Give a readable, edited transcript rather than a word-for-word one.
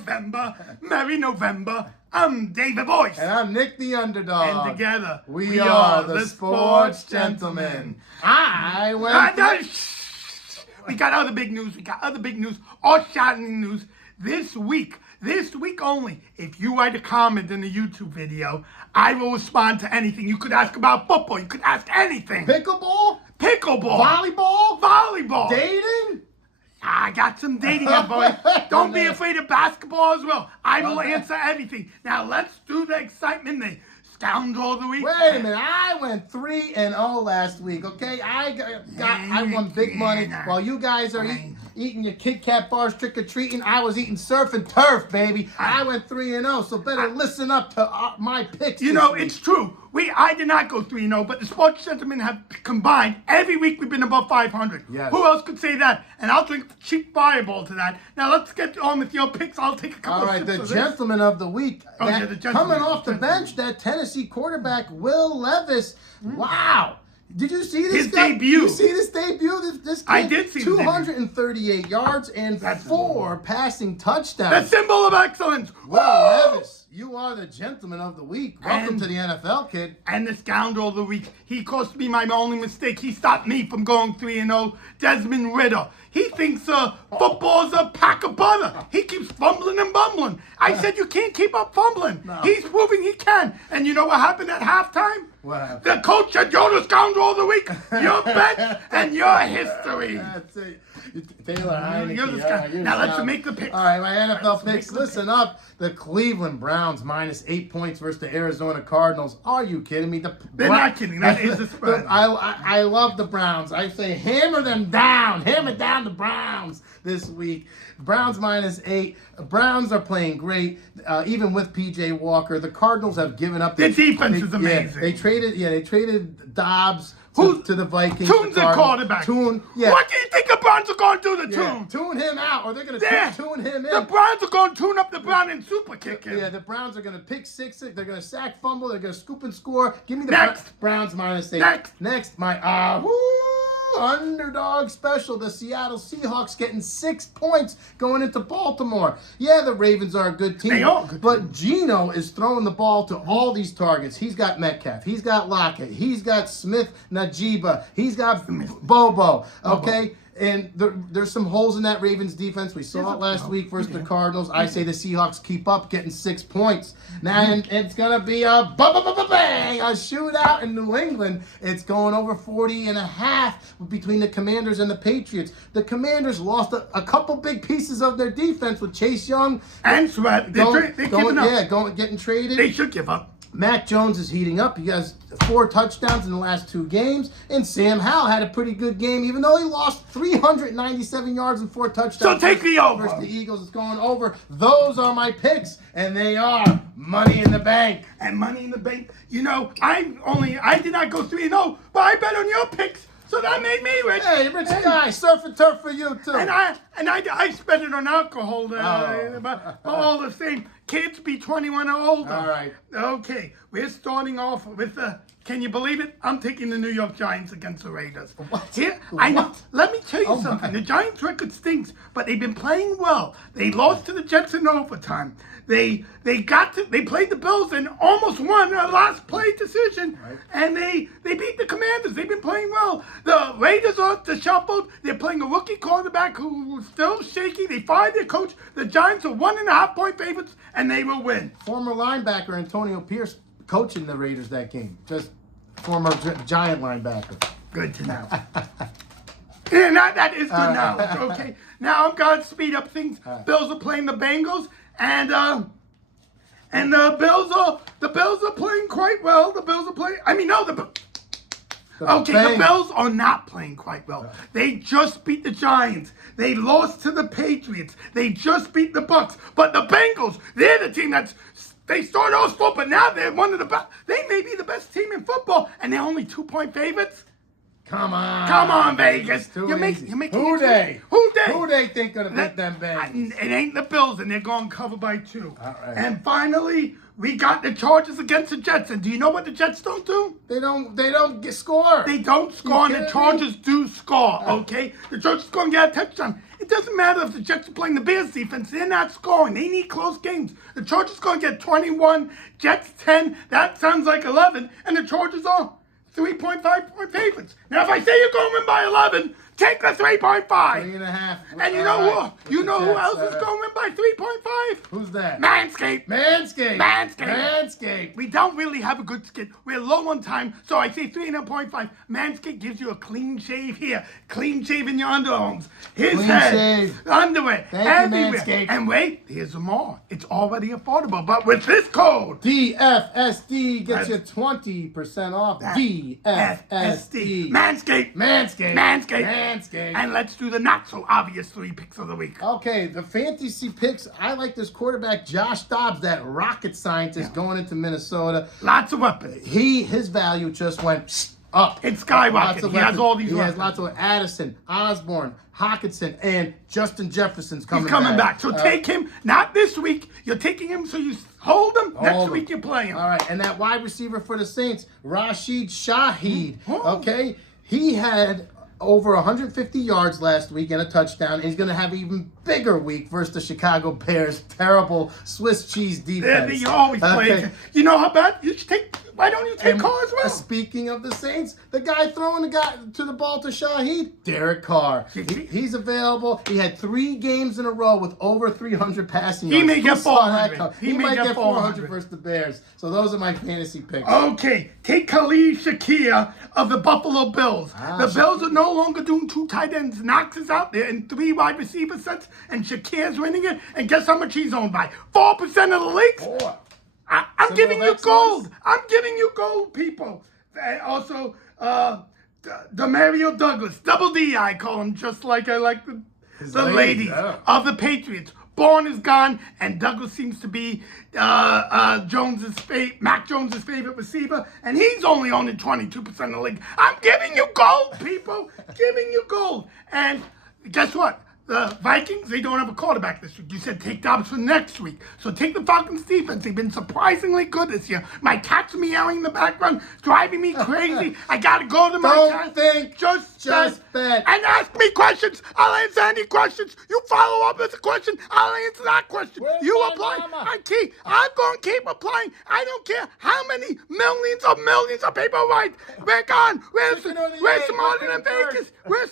November. Merry November. I'm David Boyce. And I'm Nick the Underdog. And together, we are the Sports Gentlemen. I went... We got other big news. All shining news. This week only, if you write a comment in the YouTube video, I will respond to anything. You could ask about football. You could ask anything. Pickleball? Volleyball. Dating? I got some dating advice. Don't be afraid of basketball as well. I will answer everything. Now let's do the excitement thing. Scoundrel of the week. Wait a minute, I went 3-0 last week, okay? I won big money while you guys are eating your Kit Kat bars trick-or-treating. I was eating surf and turf, baby. I went 3-0, so better listen up to my picks. You know, it's true. I did not go 3-0, but the Sports Gentlemen have combined. Every week we've been above 500. Yes. Who else could say that? And I'll drink cheap Fireball to that. Now let's get on with your picks. I'll take a couple of sips of the Gentleman of the Week. The coming off the bench, that Tennessee quarterback, Will Levis. Wow. Did you see this debut? You see this debut? This kid, I did see 238 yards and 4 passing touchdowns. The symbol of excellence. Will Levis, you are the Gentleman of the Week. Welcome to the NFL, kid. And the Scoundrel of the Week. He cost me my only mistake. He stopped me from going 3-0. Desmond Ridder. He thinks football's a pack of butter. He keeps fumbling and bumbling. I said you can't keep up fumbling. No. He's proving he can. And you know what happened at halftime? What happened? The coach said, you're the Scoundrel of the Week. Your bench and your history. That's it. Taylor Heineke. Now let's make the picks. All right, my NFL picks. Listen up. The Cleveland Browns minus 8 points versus the Arizona Cardinals. Are you kidding me? They're not kidding. That is the spread. I love the Browns. I say hammer them down. Hammer down the Browns this week. Browns minus 8. Browns are playing great, even with P.J. Walker. The Cardinals have given up. The defense is amazing. They traded Dobbs to the Vikings. Tune's a quarterback. Tune. What do you think the Browns are going to do to Tune? Tune him out, or they're going to tune him in. The Browns are going to tune up the Brown and super kick him. Yeah, the Browns are going to pick six it. They're going to sack fumble. They're going to scoop and score. Give me the Browns minus 8. Next, my underdog special. The Seattle Seahawks getting 6 points going into Baltimore. Yeah, the Ravens are a good team. They are good. But Geno is throwing the ball to all these targets. He's got Metcalf. He's got Lockett. He's got Smith Najiba. He's got Bobo. Okay? And there's some holes in that Ravens defense. We saw it last week versus the Cardinals. I say the Seahawks keep up, getting 6 points. Now, and it's going to be a bang, a shootout in New England. It's going over 40.5 between the Commanders and the Patriots. The Commanders lost a couple big pieces of their defense with Chase Young. And Sweat. They're giving up. Yeah, getting traded. They should give up. Mac Jones is heating up. He has 4 touchdowns in the last 2 games. And Sam Howell had a pretty good game, even though he lost 397 yards and 4 touchdowns. So take the over. Versus the Eagles. It's going over. Those are my picks, and they are Money in the Bank. And Money in the Bank. You know, I did not go 3-0, but I bet on your picks. So that made me rich. Hey, rich guy, surf and turf for you too. And I spent it on alcohol, but all the same. Kids be 21 or older. All right. Okay, we're starting off with can you believe it? I'm taking the New York Giants against the Raiders. What? I know. Let me tell you something. The Giants' record stinks, but they've been playing well. They lost to the Jets in overtime. They played the Bills and almost won a last play decision, and they beat the Commanders. They've been playing well. The Raiders are disheveled. They're playing a rookie quarterback who's still shaky. They fired their coach. The Giants are 1.5 point favorites, and they will win. Former linebacker Antonio Pierce coaching the Raiders that game. Just former Giant linebacker. Good to know. Yeah, that is good knowledge. Okay, now I'm going to speed up things. Bills are playing the Bengals, and the Bills are playing quite well. The Bills are playing. The Bills are not playing quite well. They just beat the Giants. They lost to the Patriots. They just beat the Bucks. But the Bengals, they're the team they started off slow, but now they're one of the best. They may be the best team in football, and they're only 2 point favorites. Come on, Vegas. You're making Who they think gonna beat them Bengals? It ain't the Bills, and they're going cover by 2. All right. And finally, we got the Chargers against the Jets. And do you know what the Jets don't do? They don't score. They don't score, and the Chargers do score. Okay, the Chargers going to get a touchdown. doesn't matter if the Jets are playing the Bears defense. They're not scoring. They need close games. The Chargers going to get 21, Jets 10. That sounds like 11. And the Chargers are 3.5 point favorites. Now, if I say you're going to win by 11, take the 3.5. 3.5. And you know who? You know who else is going to win by 3.5? Who's that? Manscaped. Manscaped. Manscaped. Manscaped. We don't really have a good skin. We're low on time, so I say 3.5. Manscaped gives you a clean shave here, clean shave in your underarms, his Clean head, shave. underwear, Thank you, everywhere. Manscaped. And wait, here's more. It's already affordable, but with this code, DFSD gets you 20% off. DFSD. Manscaped. Manscaped. Manscaped. Manscaped. And let's do the not so obvious 3 picks of the week. Okay, the fantasy picks. I like this quarterback, Josh Dobbs, that rocket scientist going into Minnesota. Lots of weapons. His value just went up. It's skyrocketing. He has all these He weapons. has lots of Addison, Osborne, Hawkinson, and Justin Jefferson's coming He's coming back. So take him, not this week. You're taking him so you hold him. Next week you play him. All right, and that wide receiver for the Saints, Rashid Shaheed, Oh. okay? He had over 150 yards last week and a touchdown. He's going to have an even bigger week versus the Chicago Bears' terrible Swiss cheese defense. You always play. Okay. You know how bad? You should take. Why don't you take And, Carr as well? Speaking of the Saints, the guy throwing the ball to Shaheed, Derek Carr. He's available. He had 3 games in a row with over 300 passing yards. He may get Who saw that 400. come? He He may might get get 400 400 versus the Bears. So those are my fantasy picks. Okay, take Khalil Shakir of the Buffalo Bills. The Bills are no longer doing 2 tight ends. Knox is out there in 3 wide receiver sets, and Shakir's winning it. And guess how much he's owned by? 4% of the leagues. 4. I'm Symbol giving of you excellence. gold. I'm giving you gold, people. And also, Demario Douglas, Double D, I call him, just like I like the ladies yeah. of the Patriots. Bourne is gone, and Douglas seems to be Mac Jones's favorite receiver, and he's only owning 22% of the league. I'm giving you gold, people. Giving you gold. And guess what? The Vikings, they don't have a quarterback this week. You said take Dobbs for next week. So take the Falcons defense. They've been surprisingly good this year. My cat's meowing in the background, driving me crazy. I gotta go to my Don't cat. think, Just bet. and ask me questions. I'll answer any questions. You follow up with a question, I'll answer that question. Where's You my apply. mama? I'm going to keep applying. I don't care how many millions of people write. We're gone. We're smarter than Vegas. We're